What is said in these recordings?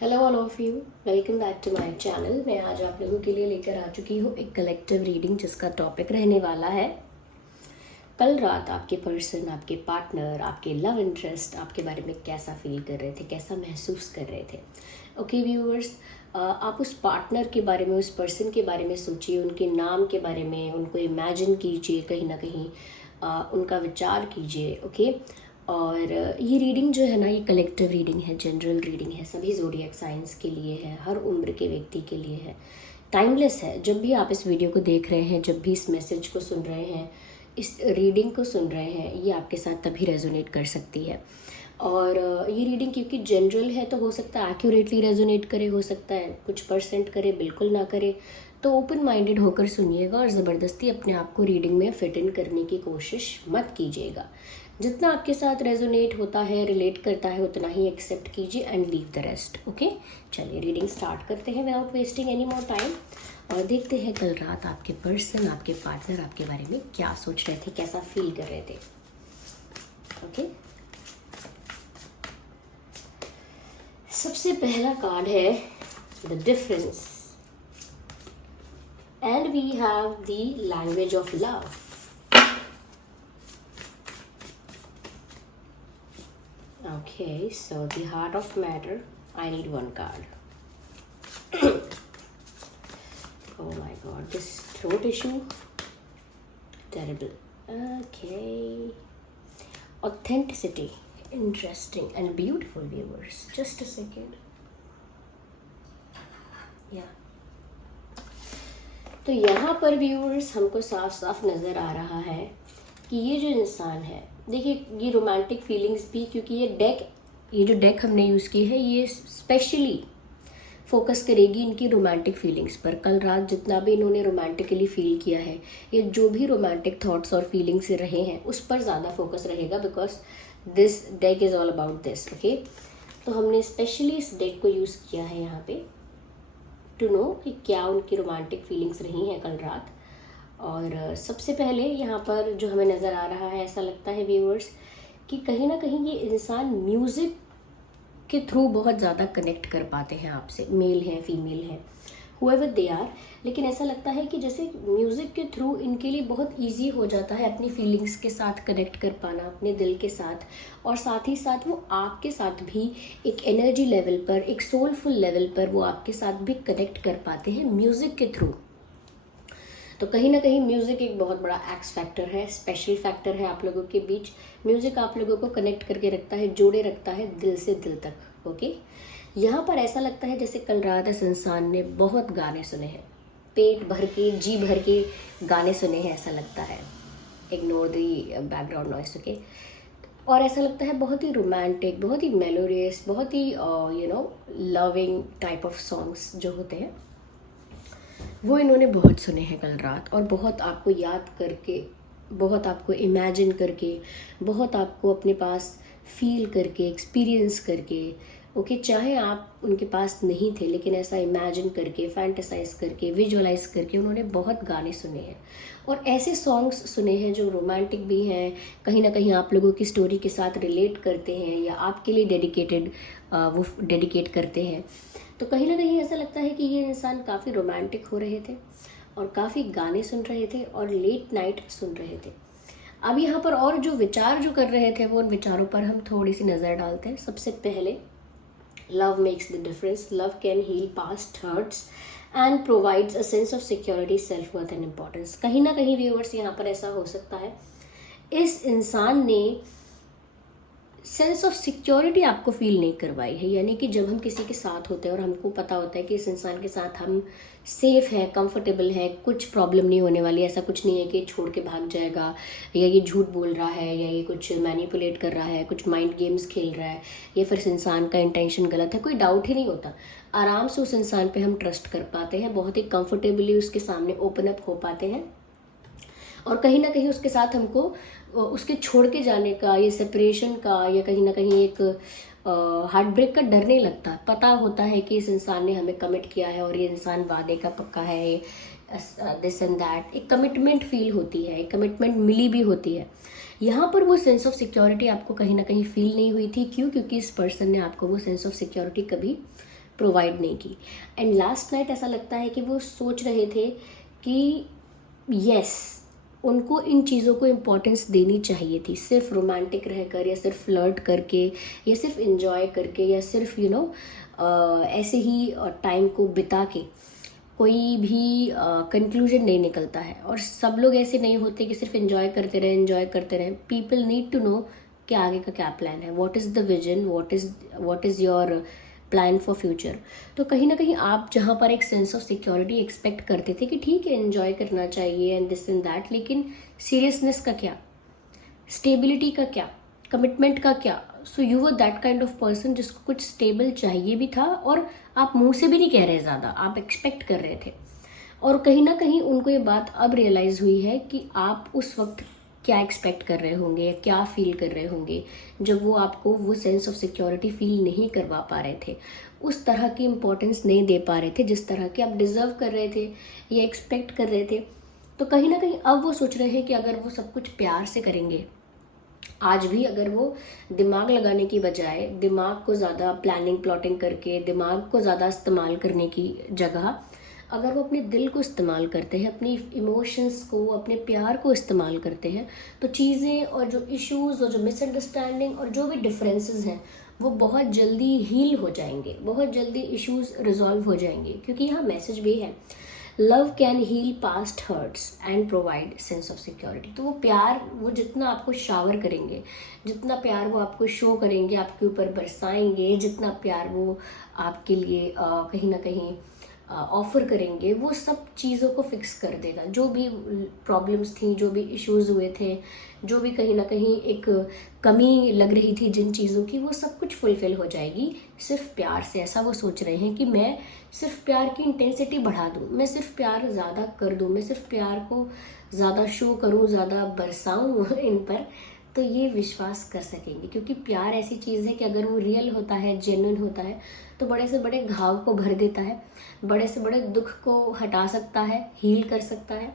Hello all of you, welcome back to my channel. मैं आज आप लोगों के लिए लेकर आ चुकी हूँ एक कलेक्टिव रीडिंग जिसका टॉपिक रहने वाला है कल रात आपके पर्सन, आपके पार्टनर, आपके लव इंटरेस्ट आपके बारे में कैसा फील कर रहे थे, कैसा महसूस कर रहे थे। ओके व्यूअर्स, आप उस पार्टनर के बारे में, उस पर्सन के बारे में सोचिए, उनके नाम के बारे में उनको इमेजिन कीजिए, कहीं ना कहीं उनका विचार कीजिए। ओके, और ये रीडिंग जो है ना, ये कलेक्टिव रीडिंग है, जनरल रीडिंग है, सभी ज़ोडिएक साइंस के लिए है, हर उम्र के व्यक्ति के लिए है, टाइमलेस है। जब भी आप इस वीडियो को देख रहे हैं, जब भी इस मैसेज को सुन रहे हैं, इस रीडिंग को सुन रहे हैं, ये आपके साथ तभी रेजोनेट कर सकती है। और ये रीडिंग क्योंकि जनरल है तो हो सकता है एक्यूरेटली रेजोनेट करे, हो सकता है कुछ परसेंट करे, बिल्कुल ना करे। तो ओपन माइंडेड होकर सुनिएगा और ज़बरदस्ती अपने आप को रीडिंग में फिट इन करने की कोशिश मत कीजिएगा। जितना आपके साथ रेजोनेट होता है, रिलेट करता है, उतना ही एक्सेप्ट कीजिए and leave the rest. Okay, चलिए रीडिंग स्टार्ट करते हैं without wasting any more time और देखते हैं कल रात आपके पर्सन, आपके पार्टनर आपके बारे में क्या सोच रहे थे, कैसा फील कर रहे थे। ओके, सबसे पहला कार्ड है the difference and we have the language of love. Okay, so the heart of matter. I need one card. Oh my god, this throat issue. Terrible. Okay. Authenticity. Interesting and beautiful, viewers. Just a second. Yeah. तो यहाँ पर viewers हमको साफ साफ नज़र आ रहा है कि ये जो इंसान है, देखिए ये रोमांटिक फीलिंग्स भी, क्योंकि ये जो डेक हमने यूज़ की है ये स्पेशली फोकस करेगी इनकी रोमांटिक फीलिंग्स पर। कल रात जितना भी इन्होंने रोमांटिकली फील किया है, ये जो भी रोमांटिक थॉट्स और फीलिंग्स रहे हैं उस पर ज़्यादा फोकस रहेगा, because this deck is all about this. Okay, तो हमने स्पेशली इस डेक को यूज़ किया है यहाँ पे टू नो कि क्या उनकी रोमांटिक फीलिंग्स रही हैं कल रात। और सबसे पहले यहाँ पर जो हमें नज़र आ रहा है, ऐसा लगता है व्यूअर्स कि कहीं ना कहीं ये इंसान म्यूज़िक के थ्रू बहुत ज़्यादा कनेक्ट कर पाते हैं आपसे, मेल हैं, फीमेल हैं, हुएवर दे आर। लेकिन ऐसा लगता है कि जैसे म्यूज़िक के थ्रू इनके लिए बहुत इजी हो जाता है अपनी फीलिंग्स के साथ कनेक्ट कर पाना, अपने दिल के साथ, और साथ ही साथ वो आपके साथ भी एक एनर्जी लेवल पर, एक सोलफुल लेवल पर वो आपके साथ भी कनेक्ट कर पाते हैं म्यूज़िक के थ्रू। तो कहीं ना कहीं म्यूज़िक एक बहुत बड़ा एक्स फैक्टर है, स्पेशल फैक्टर है आप लोगों के बीच। म्यूज़िक आप लोगों को कनेक्ट करके रखता है, जोड़े रखता है दिल से दिल तक। ओके, यहाँ पर ऐसा लगता है जैसे कल रात इस इंसान ने बहुत गाने सुने हैं, पेट भर के, जी भर के गाने सुने हैं, ऐसा लगता है। Ignore the background noise. Okay, और ऐसा लगता है बहुत ही रोमांटिक, बहुत ही मेलोडियस, बहुत ही लविंग टाइप ऑफ सॉन्ग्स जो होते हैं वो इन्होंने बहुत सुने हैं कल रात, और बहुत आपको याद करके, बहुत आपको इमेजिन करके, बहुत आपको अपने पास फील करके, एक्सपीरियंस करके। ओके, चाहे आप उनके पास नहीं थे लेकिन ऐसा इमेजिन करके, फैंटेसाइज करके, विजुअलाइज करके उन्होंने बहुत गाने सुने हैं, और ऐसे सॉन्ग्स सुने हैं जो रोमांटिक भी हैं, कहीं ना कहीं आप लोगों की स्टोरी के साथ रिलेट करते हैं या आपके लिए वो डेडिकेट करते हैं। तो कहीं ना कहीं ऐसा लगता है कि ये इंसान काफ़ी रोमांटिक हो रहे थे और काफ़ी गाने सुन रहे थे और लेट नाइट सुन रहे थे। अब यहाँ पर और जो विचार जो कर रहे थे, वो उन विचारों पर हम थोड़ी सी नज़र डालते हैं। सबसे पहले, love makes the difference, love can heal past hurts and provides a sense of security, self worth and importance. कहीं ना कहीं व्यूअर्स यहाँ पर ऐसा हो सकता है इस इंसान ने सेंस ऑफ सिक्योरिटी आपको फील नहीं करवाई है। यानी कि जब हम किसी के साथ होते हैं और हमको पता होता है कि इस इंसान के साथ हम सेफ हैं, कंफर्टेबल हैं, कुछ प्रॉब्लम नहीं होने वाली, ऐसा कुछ नहीं है कि छोड़ के भाग जाएगा, या ये झूठ बोल रहा है, या ये कुछ मैनिपुलेट कर रहा है, कुछ माइंड गेम्स खेल रहा है, या फिर इस इंसान का इंटेंशन गलत है, कोई डाउट ही नहीं होता। आराम से उस इंसान पे हम ट्रस्ट कर पाते हैं, बहुत ही कंफर्टेबली उसके सामने ओपन अप हो पाते हैं, और कहीं ना कहीं उसके साथ हमको उसके छोड़ के जाने का, ये सेपरेशन का, या कहीं ना कहीं एक हार्ट ब्रेक का डर नहीं लगता। पता होता है कि इस इंसान ने हमें कमिट किया है और ये इंसान वादे का पक्का है, दिस एंड दैट, एक कमिटमेंट फील होती है, एक कमिटमेंट मिली भी होती है। यहाँ पर वो सेंस ऑफ सिक्योरिटी आपको कहीं ना कहीं फील नहीं हुई थी। क्यों? क्योंकि इस पर्सन ने आपको वो सेंस ऑफ सिक्योरिटी कभी प्रोवाइड नहीं की। एंड लास्ट नाइट ऐसा लगता है कि वो सोच रहे थे कि यस, उनको इन चीज़ों को इम्पोर्टेंस देनी चाहिए थी, सिर्फ रोमांटिक रहकर या सिर्फ फ्लर्ट करके या सिर्फ इंजॉय करके या सिर्फ ऐसे ही टाइम को बिता के कोई भी कंक्लूजन नहीं निकलता है। और सब लोग ऐसे नहीं होते कि सिर्फ इंजॉय करते रहें। पीपल नीड टू नो कि आगे का क्या प्लान है, what is the vision, what is your plan for future. तो कहीं ना कहीं आप जहाँ पर एक सेंस ऑफ सिक्योरिटी एक्सपेक्ट करते थे कि ठीक है एंजॉय करना चाहिए एंड दिस एंड दैट, लेकिन सीरियसनेस का क्या, स्टेबिलिटी का क्या, कमिटमेंट का क्या। So you were that kind of person जिसको कुछ स्टेबल चाहिए भी था और आप मुंह से भी नहीं कह रहे ज़्यादा, आप एक्सपेक्ट कर रहे थे। और कहीं ना कहीं उनको ये बात अब रियलाइज़ हुई है कि आप उस वक्त क्या एक्सपेक्ट कर रहे होंगे या क्या फील कर रहे होंगे जब वो आपको वो सेंस ऑफ सिक्योरिटी फील नहीं करवा पा रहे थे, उस तरह की इम्पोर्टेंस नहीं दे पा रहे थे जिस तरह की आप डिज़र्व कर रहे थे या एक्सपेक्ट कर रहे थे। तो कहीं ना कहीं अब वो सोच रहे हैं कि अगर वो सब कुछ प्यार से करेंगे, आज भी अगर वो दिमाग लगाने की बजाय दिमाग को ज़्यादा प्लानिंग प्लॉटिंग करके दिमाग को ज़्यादा इस्तेमाल करने की जगह अगर वो अपने दिल को इस्तेमाल करते हैं, अपनी इमोशंस को, अपने प्यार को इस्तेमाल करते हैं, तो चीज़ें और जो इश्यूज़ और जो मिसअंडरस्टैंडिंग और जो भी डिफरेंसेस हैं वो बहुत जल्दी हील हो जाएंगे, बहुत जल्दी इश्यूज़ रिजॉल्व हो जाएंगे। क्योंकि यहाँ मैसेज भी है, love can heal past hurts and provide sense of security. तो वो प्यार, वो जितना आपको शावर करेंगे, जितना प्यार वो आपको शो करेंगे, आपके ऊपर बरसाएंगे, जितना प्यार वो आपके लिए कहीं ना कहीं ऑफर करेंगे, वो सब चीज़ों को फिक्स कर देगा। जो भी प्रॉब्लम्स थी, जो भी इश्यूज़ हुए थे, जो भी कहीं ना कहीं एक कमी लग रही थी जिन चीज़ों की, वो सब कुछ फुलफिल हो जाएगी सिर्फ प्यार से। ऐसा वो सोच रहे हैं कि मैं सिर्फ प्यार की इंटेंसिटी बढ़ा दूँ, मैं सिर्फ प्यार ज़्यादा कर दूँ, मैं सिर्फ प्यार को ज़्यादा शो करूँ, ज़्यादा बरसाऊँ इन पर, तो ये विश्वास कर सकेंगे। क्योंकि प्यार ऐसी चीज़ है कि अगर वो रियल होता है, जेन्युइन होता है, तो बड़े से बड़े घाव को भर देता है, बड़े से बड़े दुख को हटा सकता है, हील कर सकता है।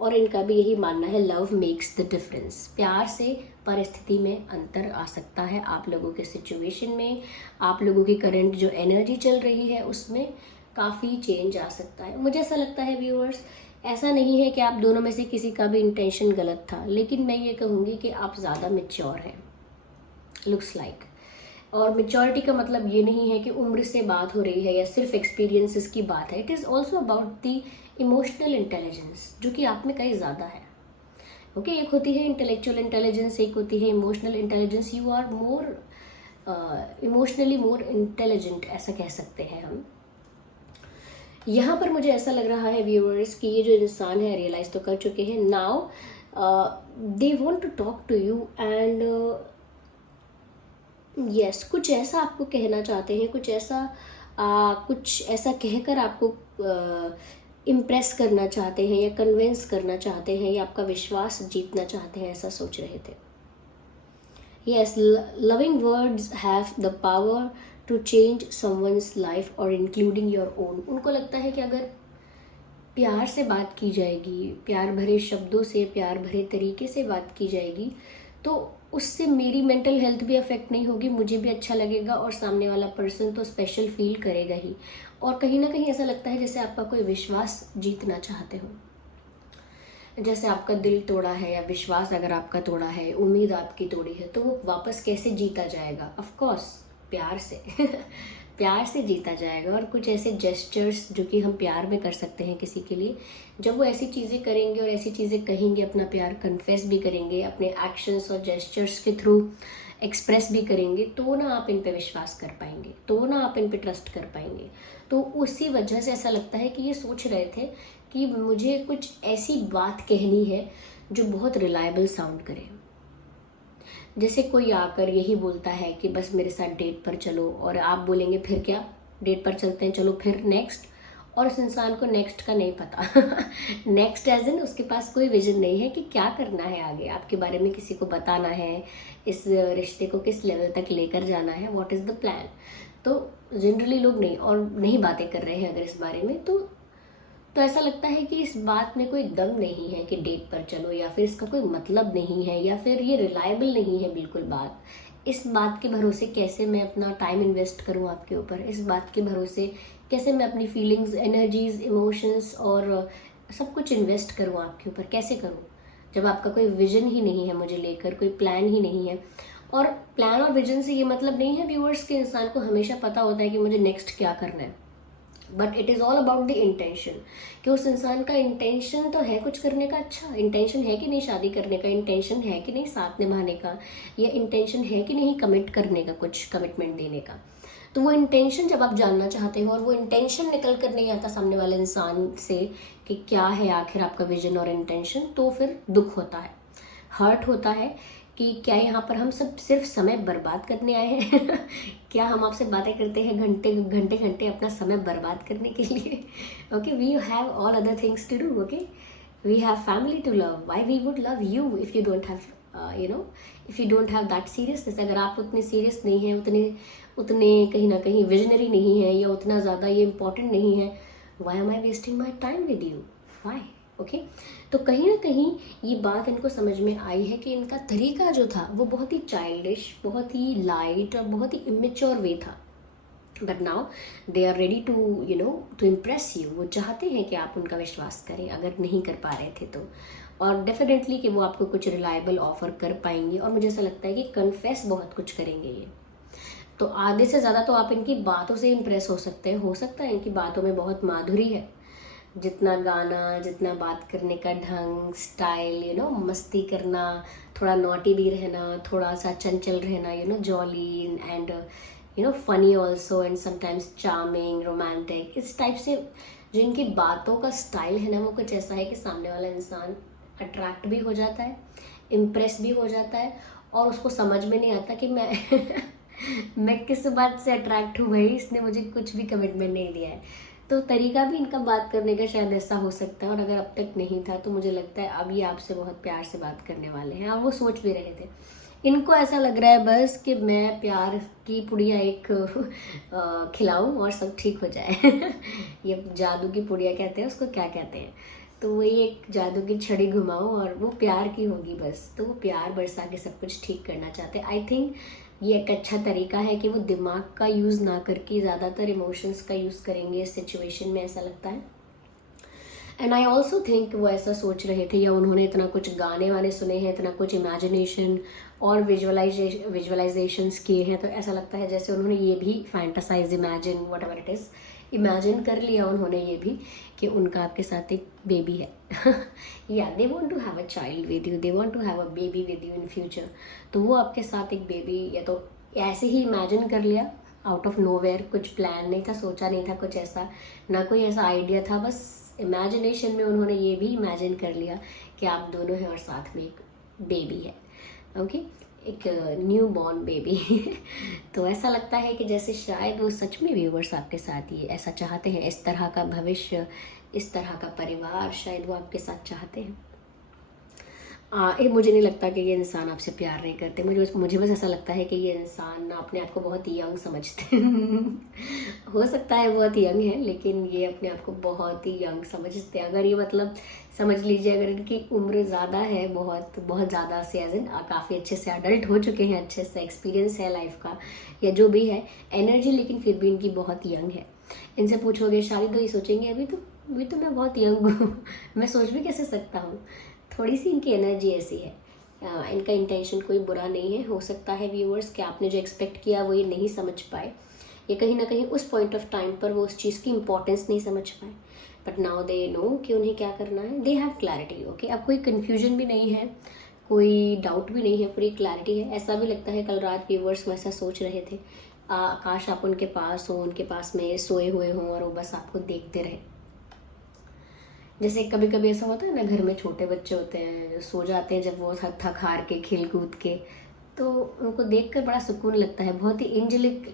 और इनका भी यही मानना है, लव मेक्स द डिफरेंस। प्यार से परिस्थिति में अंतर आ सकता है, आप लोगों के सिचुएशन में, आप लोगों की करंट जो एनर्जी चल रही है उसमें काफ़ी चेंज आ सकता है। मुझे ऐसा लगता है व्यूअर्स, ऐसा नहीं है कि आप दोनों में से किसी का भी इंटेंशन गलत था, लेकिन मैं ये कहूँगी कि आप ज़्यादा मैच्योर हैं, लुक्स लाइक। और मेच्योरिटी का मतलब ये नहीं है कि उम्र से बात हो रही है या सिर्फ एक्सपीरियंसेस की बात है। It is also about the emotional intelligence, जो कि आप में कहीं ज़्यादा है। ओके, एक होती है इंटेलेक्चुअल इंटेलिजेंस, एक होती है emotional intelligence. You are more emotionally more intelligent, ऐसा कह सकते हैं हम। यहाँ पर मुझे ऐसा लग रहा है व्यूअर्स कि ये जो इंसान है रियलाइज़ तो कर चुके हैं, now they want to talk to you and yes, कुछ ऐसा आपको कहना चाहते हैं, कुछ ऐसा कहकर आपको इम्प्रेस करना चाहते हैं या कन्विंस करना चाहते हैं या आपका विश्वास जीतना चाहते हैं, ऐसा सोच रहे थे। Yes, loving words have the power to change someone's life और इंक्लूडिंग योर ओन। उनको लगता है कि अगर प्यार से बात की जाएगी, प्यार भरे शब्दों से, प्यार भरे तरीके से बात की जाएगी, तो उससे मेरी मेंटल हेल्थ भी अफेक्ट नहीं होगी, मुझे भी अच्छा लगेगा और सामने वाला पर्सन तो स्पेशल फील करेगा ही। और कहीं ना कहीं ऐसा लगता है जैसे आपका कोई विश्वास जीतना चाहते हो, जैसे आपका दिल तोड़ा है या विश्वास अगर आपका तोड़ा है, उम्मीद आपकी तोड़ी है, तो वो वापस कैसे जीता जाएगा? ऑफ कोर्स प्यार से प्यार से जीता जाएगा। और कुछ ऐसे जेस्चर्स जो कि हम प्यार में कर सकते हैं किसी के लिए, जब वो ऐसी चीज़ें करेंगे और ऐसी चीज़ें कहेंगे, अपना प्यार कन्फेस भी करेंगे, अपने एक्शंस और जेस्चर्स के थ्रू एक्सप्रेस भी करेंगे, तो ना आप इन पे विश्वास कर पाएंगे, तो ना आप इन पे ट्रस्ट कर पाएंगे। तो उसी वजह से ऐसा लगता है कि ये सोच रहे थे कि मुझे कुछ ऐसी बात कहनी है जो बहुत रिलायबल साउंड करे। जैसे कोई आकर यही बोलता है कि बस मेरे साथ डेट पर चलो, और आप बोलेंगे फिर क्या, डेट पर चलते हैं, चलो फिर नेक्स्ट। और उस इंसान को नेक्स्ट का नहीं पता नेक्स्ट एज इन उसके पास कोई विजन नहीं है कि क्या करना है आगे, आपके बारे में किसी को बताना है, इस रिश्ते को किस लेवल तक लेकर जाना है, व्हाट इज़ द प्लान। तो जनरली लोग नहीं बातें कर रहे हैं अगर इस बारे में, तो ऐसा लगता है कि इस बात में कोई दम नहीं है कि डेट पर चलो, या फिर इसका कोई मतलब नहीं है, या फिर ये रिलायबल नहीं है बिल्कुल बात। इस बात के भरोसे कैसे मैं अपना टाइम इन्वेस्ट करूँ आपके ऊपर, इस बात के भरोसे कैसे मैं अपनी फीलिंग्स, एनर्जीज, इमोशंस और सब कुछ इन्वेस्ट करूँ आपके ऊपर, कैसे करूँ जब आपका कोई विजन ही नहीं है मुझे लेकर, कोई प्लान ही नहीं है। और प्लान और विजन से ये मतलब नहीं है व्यूअर्स के इंसान को हमेशा पता होता है कि मुझे नेक्स्ट क्या करना है, but it is all about the intention, कि उस इंसान का इंटेंशन तो है कुछ करने का। अच्छा, इंटेंशन है कि नहीं शादी करने का, इंटेंशन है कि नहीं साथ निभाने का, या इंटेंशन है कि नहीं कमिट करने का, कुछ कमिटमेंट देने का। तो वो इंटेंशन जब आप जानना चाहते हो और वो इंटेंशन निकल कर नहीं आता सामने वाले इंसान से कि क्या है आखिर आपका विजन और इंटेंशन, तो फिर दुख होता है, हर्ट होता है कि क्या यहाँ पर हम सब सिर्फ समय बर्बाद करने आए हैं क्या हम आपसे बातें करते हैं घंटे घंटे घंटे अपना समय बर्बाद करने के लिए। Okay, we have all other things to do. Okay, we have family to love, why we would love you if you don't have if you don't have that seriousness. अगर आप उतने सीरियस नहीं हैं, उतने उतने कहीं ना कहीं विजनरी नहीं है, या उतना ज़्यादा ये इम्पोर्टेंट नहीं है, why am I wasting my time with you, why. Okay, तो कहीं ना कहीं ये बात इनको समझ में आई है कि इनका तरीका जो था वो बहुत ही चाइल्डिश, बहुत ही लाइट और बहुत ही इमेच्योर वे था। But now they are ready to to impress you. वो चाहते हैं कि आप उनका विश्वास करें अगर नहीं कर पा रहे थे तो, और डेफिनेटली कि वो आपको कुछ रिलायबल ऑफर कर पाएंगे। और मुझे ऐसा लगता है कि कन्फेस बहुत कुछ करेंगे ये। तो आधे से ज़्यादा तो आप इनकी बातों से इम्प्रेस हो सकते हैं। हो सकता है इनकी बातों में बहुत माधुरी है, जितना गाना, जितना बात करने का ढंग, स्टाइल, मस्ती करना, थोड़ा नॉटी भी रहना, थोड़ा सा चंचल रहना, jolly and funny also, and sometimes charming, romantic, इस टाइप से जिनकी बातों का स्टाइल है ना, वो कुछ ऐसा है कि सामने वाला इंसान अट्रैक्ट भी हो जाता है, इम्प्रेस भी हो जाता है, और उसको समझ में नहीं आता कि मैं मैं किस बात से अट्रैक्ट हूँ भाई, इसने मुझे कुछ भी कमिटमेंट नहीं दिया है। तो तरीका भी इनका बात करने का शायद ऐसा हो सकता है, और अगर अब तक नहीं था तो मुझे लगता है अब ये आपसे बहुत प्यार से बात करने वाले हैं, और वो सोच भी रहे थे। इनको ऐसा लग रहा है बस कि मैं प्यार की पुड़िया एक खिलाऊं और सब ठीक हो जाए ये जादू की पुड़िया कहते हैं उसको, क्या कहते हैं, तो वही एक जादू की छड़ी घुमाऊं और वो प्यार की होगी बस। तो वो प्यार बरसा के सब कुछ ठीक करना चाहते हैं। आई थिंक ये एक अच्छा तरीका है कि वो दिमाग का यूज़ ना करके ज़्यादातर इमोशंस का यूज़ करेंगे इस सिचुएशन में, ऐसा लगता है। एंड आई ऑल्सो थिंक वो ऐसा सोच रहे थे, या उन्होंने इतना कुछ गाने वाने सुने हैं, इतना कुछ इमेजिनेशन और विजुअलाइजेशंस किए हैं, तो ऐसा लगता है जैसे उन्होंने ये भी fantasise, imagine, whatever it is, imagine कर लिया उन्होंने ये भी कि उनका आपके साथ एक बेबी है या they want to have a child with you, they want to have a baby with you in future. तो वो आपके साथ एक बेबी, या तो ऐसे ही इमेजिन कर लिया आउट ऑफ नोवेयर, कुछ प्लान नहीं था, सोचा नहीं था कुछ ऐसा, ना कोई ऐसा आइडिया था, बस इमेजिनेशन में उन्होंने ये भी इमेजिन कर लिया कि आप दोनों हैं और साथ में एक बेबी है। ओके, एक न्यू बॉर्न बेबी तो ऐसा लगता है कि जैसे शायद वो सच में व्यूवर्स आपके साथ ये ऐसा चाहते हैं, इस तरह का भविष्य, इस तरह का परिवार शायद वो आपके साथ चाहते हैं। ये मुझे नहीं लगता कि ये इंसान आपसे प्यार नहीं करते, मुझे बस ऐसा लगता है कि ये इंसान अपने आप को बहुत यंग समझते हैं हो सकता है बहुत यंग है, लेकिन ये अपने आप को बहुत ही यंग समझते हैं। अगर ये मतलब समझ लीजिए अगर इनकी उम्र ज़्यादा है, बहुत बहुत ज़्यादा से, एज इन काफ़ी अच्छे से अडल्ट हो चुके हैं, अच्छे से एक्सपीरियंस है लाइफ का या जो भी है, एनर्जी, लेकिन फिर भी इनकी बहुत यंग है। इनसे पूछोगे शादी, तो ये सोचेंगे अभी तो मैं बहुत यंग हूँ मैं सोच भी कैसे सकता हूँ। थोड़ी सी इनकी एनर्जी ऐसी है। इनका इंटेंशन कोई बुरा नहीं है। हो सकता है व्यूअर्स कि आपने जो एक्सपेक्ट किया वो ये नहीं समझ पाए, या कहीं ना कहीं उस पॉइंट ऑफ टाइम पर वो उस चीज़ की इंपॉर्टेंस नहीं समझ पाए, बट नाउ दे नो कि उन्हें क्या करना है। They have clarity. ओके, अब कोई कन्फ्यूजन भी नहीं है, कोई डाउट भी नहीं है, पूरी क्लैरिटी है। ऐसा भी लगता है कल रात व्यूअर्स वैसा सोच रहे थे, काश आप उनके पास हो, उनके पास में सोए हुए हों और वो बस आपको देखते रहे। जैसे कभी कभी ऐसा होता है ना, घर में छोटे बच्चे होते हैं जो सो जाते हैं जब वो थक हार के, खेल कूद के, तो उनको देखकर बड़ा सुकून लगता है, बहुत ही एंजेलिक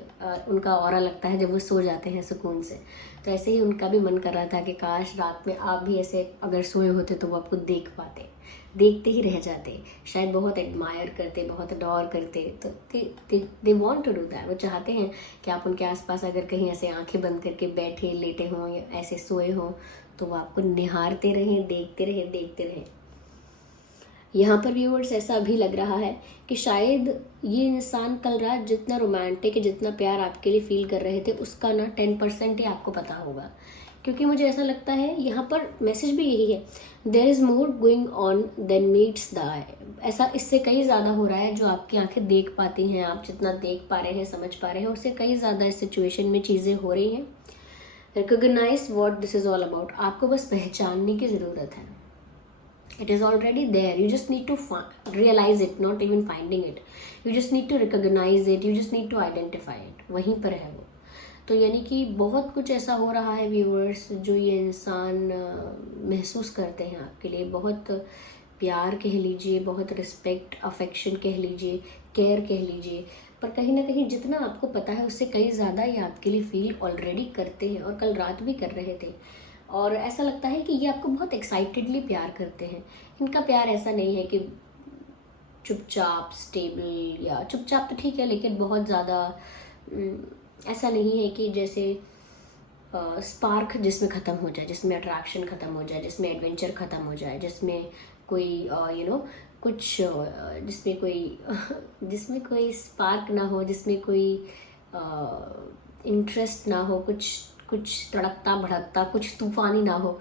उनका ऑरा लगता है जब वो सो जाते हैं सुकून से। तो ऐसे ही उनका भी मन कर रहा था कि काश रात में आप भी ऐसे अगर सोए होते तो वो आपको देख पाते, देखते ही रह जाते, शायद बहुत एडमायर करते, बहुत अडोर करते। तो they want to do that. वो चाहते हैं कि आप उनके आसपास अगर कहीं ऐसे आंखें बंद करके बैठे, लेटे हों या ऐसे सोए हों, तो वो आपको निहारते रहें, देखते रहें। यहाँ पर व्यूअर्स ऐसा अभी लग रहा है कि शायद ये इंसान कल रात जितना रोमांटिक है, जितना प्यार आपके लिए फील कर रहे थे, उसका ना 10% ही आपको पता होगा। क्योंकि मुझे ऐसा लगता है यहाँ पर मैसेज भी यही है, there is more going on than meets the eye. ऐसा इससे कई ज़्यादा हो रहा है, जो आपकी आंखें देख पाती हैं, आप जितना देख पा रहे हैं, समझ पा रहे हैं, उससे कई ज़्यादा इस सिचुएशन में चीज़ें हो रही हैं। Recognise what this is all about. आपको बस पहचानने की ज़रूरत है। It is already there. You just need to realize it, not even finding it. You just need to recognize it. You just need to identify it. वहीं पर है वो। तो यानी कि बहुत कुछ ऐसा हो रहा है व्यूअर्स, जो ये इंसान महसूस करते हैं आपके लिए। बहुत प्यार कह लीजिए, बहुत रिस्पेक्ट, अफेक्शन कह लीजिए, केयर कह लीजिए, पर कहीं ना कहीं जितना आपको पता है उससे कई ज़्यादा ये आपके लिए फील ऑलरेडी करते हैं, और कल रात भी कर रहे थे। और ऐसा लगता है कि ये आपको बहुत एक्साइटेडली प्यार करते हैं। इनका प्यार ऐसा नहीं है कि चुपचाप स्टेबल, या चुपचाप तो ठीक है, लेकिन बहुत ज़्यादा ऐसा नहीं है कि जैसे स्पार्क जिसमें ख़त्म हो जाए, जिसमें अट्रैक्शन ख़त्म हो जाए, जिसमें एडवेंचर ख़त्म हो जाए, जिसमें कोई कुछ जिसमें कोई स्पार्क ना हो, जिसमें कोई इंटरेस्ट ना हो, कुछ तड़कता भड़कता, कुछ तूफानी ना हो,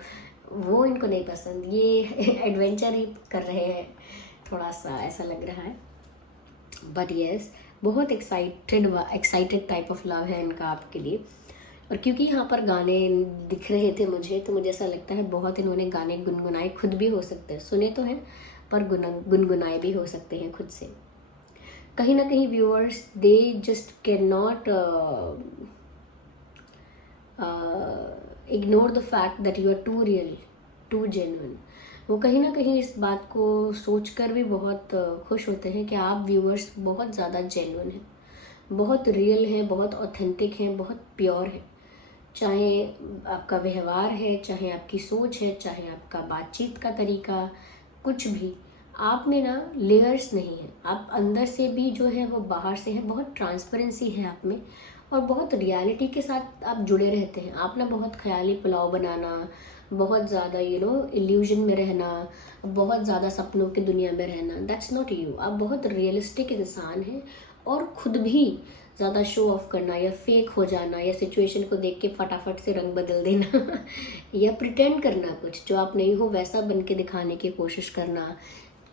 वो इनको नहीं पसंद। ये एडवेंचर ही कर रहे हैं, थोड़ा सा ऐसा लग रहा है। बट यस, बहुत एक्साइटेड टाइप ऑफ लव है इनका आपके लिए। और क्योंकि यहाँ पर गाने दिख रहे थे मुझे, तो मुझे ऐसा लगता है बहुत इन्होंने गाने गुनगुनाए, खुद भी हो सकते हैं, सुने तो हैं पर गुनगुनाए भी हो सकते हैं खुद से। कहीं ना कहीं viewers, they just can not ignore the fact that you are too real, too genuine. वो कहीं ना कहीं इस बात को सोचकर भी बहुत खुश होते हैं कि आप व्यूअर्स बहुत ज़्यादा जेन्युइन हैं, बहुत रियल हैं, बहुत ऑथेंटिक हैं, बहुत प्योर हैं। चाहे आपका व्यवहार है, चाहे आपकी सोच है, चाहे आपका बातचीत का तरीका, कुछ भी आप में ना लेयर्स नहीं है। आप अंदर से भी जो है वो बाहर से है, बहुत ट्रांसपेरेंसी है आप में, और बहुत रियलिटी के साथ आप जुड़े रहते हैं। आप ना बहुत ख्याली पुलाव बनाना, बहुत ज़्यादा इल्यूजन में रहना, बहुत ज़्यादा सपनों की दुनिया में रहना, दैट्स नॉट यू। आप बहुत रियलिस्टिक इंसान हैं, और खुद भी ज़्यादा शो ऑफ करना या फेक हो जाना, या सिचुएशन को देख के फटाफट से रंग बदल देना या प्रिटेंड करना कुछ जो आप नहीं हो, वैसा बन के दिखाने की कोशिश करना,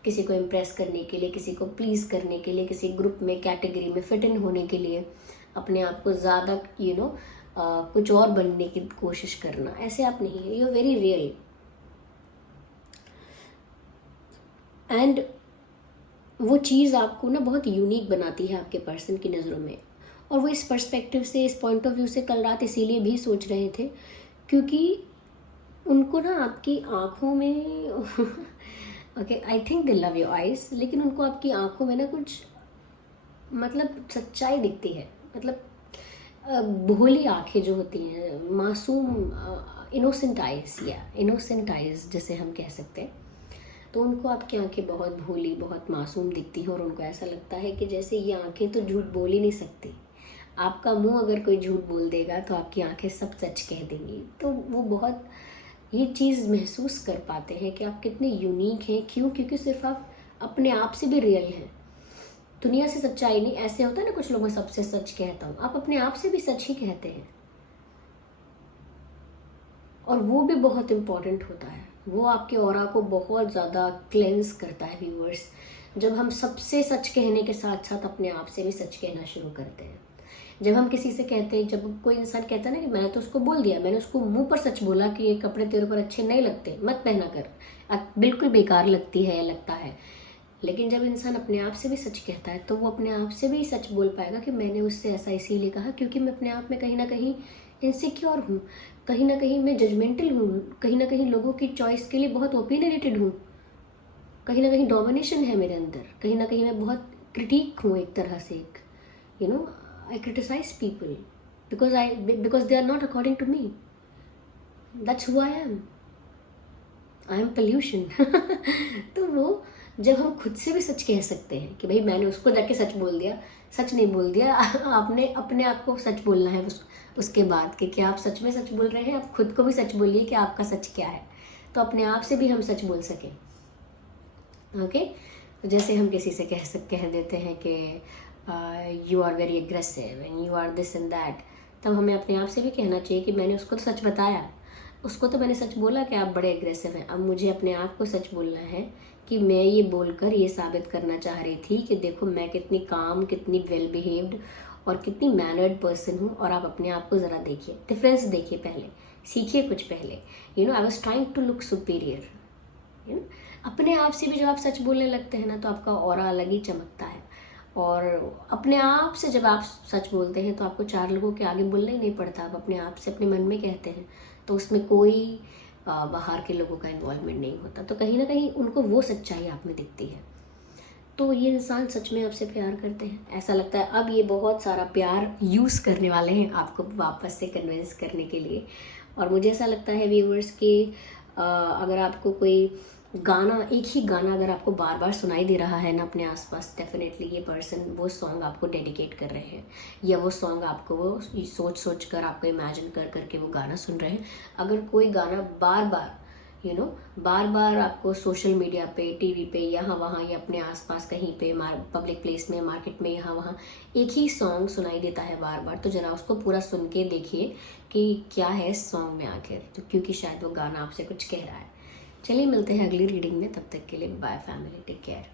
किसी को इम्प्रेस करने के लिए, किसी को प्लीज़ करने के लिए, किसी ग्रुप में, कैटेगरी में फिट इन होने के लिए, अपने आप को ज़्यादा कुछ और बनने की कोशिश करना, ऐसे आप नहीं है। You are very real. And वो चीज़ आपको ना बहुत यूनिक बनाती है आपके पर्सन की नज़रों में। और वो इस पर्सपेक्टिव से, इस पॉइंट ऑफ व्यू से कल रात इसीलिए भी सोच रहे थे क्योंकि उनको ना आपकी आँखों में okay, I think they love your eyes, लेकिन उनको आपकी आँखों में ना कुछ मतलब सच्चाई दिखती है। मतलब भोली आँखें जो होती हैं, मासूम, इनोसेंट आइज, या इनोसेंट आइज जिसे हम कह सकते हैं। तो उनको आपकी आंखें बहुत भोली, बहुत मासूम दिखती हैं, और उनको ऐसा लगता है कि जैसे ये आंखें तो झूठ बोल ही नहीं सकती। आपका मुंह अगर कोई झूठ बोल देगा तो आपकी आंखें सब सच कह देंगी। तो वो बहुत ये चीज़ महसूस कर पाते हैं कि आप कितने यूनिक हैं। क्यों? क्योंकि सिर्फ आप अपने आप से भी रियल हैं, दुनिया से सच्चाई नहीं। ऐसे होता है ना, कुछ लोगों सबसे सच कहता हूँ, आप अपने आप से भी सच ही कहते हैं, और वो भी बहुत इम्पॉर्टेंट होता है। वो आपके ऑरा को बहुत ज़्यादा क्लेंस करता है व्यूअर्स, जब हम सबसे सच कहने के साथ साथ अपने आप से भी सच कहना शुरू करते हैं। जब हम किसी से कहते हैं, जब कोई इंसान कहता है ना कि मैंने तो उसको बोल दिया, मैंने उसको मुंह पर सच बोला कि ये कपड़े तेरे ऊपर अच्छे नहीं लगते, मत पहना कर, बिल्कुल बेकार लगती है या लगता है। लेकिन जब इंसान अपने आप से भी सच कहता है तो वो अपने आप से भी सच बोल पाएगा कि मैंने उससे ऐसा इसीलिए कहा क्योंकि मैं अपने आप में कहीं ना कहीं इनसिक्योर हूँ, कहीं ना कहीं मैं जजमेंटल हूँ, कहीं ना कहीं लोगों की चॉइस के लिए बहुत ओपिनियनेटेड हूँ, कहीं ना कहीं डोमिनेशन है मेरे अंदर, कहीं ना कहीं मैं बहुत क्रिटिक हूँ एक तरह से। एक I criticise people because they are not according to me. That's who I am pollution. तो वो जब हम खुद से भी सच कह सकते हैं कि भाई मैंने उसको जाके सच बोल दिया, सच नहीं बोल दिया, आपने अपने आप को सच बोलना है उसके बाद कि क्या आप सच में सच बोल रहे हैं। आप खुद को भी सच बोलिए कि आपका सच क्या है, तो अपने आप से भी हम सच बोल सकें। ओके। जैसे हम किसी से कह देते हैं कि you are very aggressive and you are this and that, तब हमें अपने आप से भी कहना चाहिए कि मैंने उसको तो सच बताया, उसको तो मैंने सच बोला कि आप बड़े एग्रेसिव हैं। अब मुझे अपने आप को सच बोलना है कि मैं ये बोलकर ये साबित करना चाह रही थी कि देखो मैं कितनी काम, कितनी वेल बिहेव्ड और कितनी मैनर्ड पर्सन हूँ, और आप अपने आप को ज़रा देखिए, डिफरेंस देखिए, पहले सीखिए कुछ पहले। I was trying to look superior. अपने आप से भी जब आप सच बोलने लगते हैं ना, तो आपका ऑरा अलग ही चमकता है। और अपने आप से जब आप सच बोलते हैं तो आपको चार लोगों के आगे बोलना ही नहीं पड़ता, आप अपने आप से अपने मन में कहते हैं, तो उसमें कोई बाहर के लोगों का इन्वॉल्वमेंट नहीं होता। तो कहीं ना कहीं उनको वो सच्चाई आप में दिखती है, तो ये इंसान सच में आपसे प्यार करते हैं, ऐसा लगता है। अब ये बहुत सारा प्यार यूज़ करने वाले हैं आपको वापस से कन्विंस करने के लिए। और मुझे ऐसा लगता है व्यूअर्स कि अगर आपको कोई गाना, एक ही गाना अगर आपको बार बार सुनाई दे रहा है ना अपने आसपास, डेफिनेटली ये पर्सन वो सॉन्ग आपको डेडिकेट कर रहे हैं, या वो सॉन्ग आपको वो सोच कर, आपको इमेजिन कर करके वो गाना सुन रहे हैं। अगर कोई गाना बार बार बार बार आपको सोशल मीडिया पे, टीवी पे, यहाँ वहाँ या अपने आसपास कहीं पे, पब्लिक प्लेस में, मार्केट में, यहाँ वहाँ एक ही सॉन्ग सुनाई देता है बार बार, तो जरा उसको पूरा सुन के देखिए कि क्या है इस सॉन्ग में आखिर, तो क्योंकि शायद वो गाना आपसे कुछ कह रहा है। चलिए मिलते हैं अगली रीडिंग में, तब तक के लिए बाय फैमिली, टेक केयर।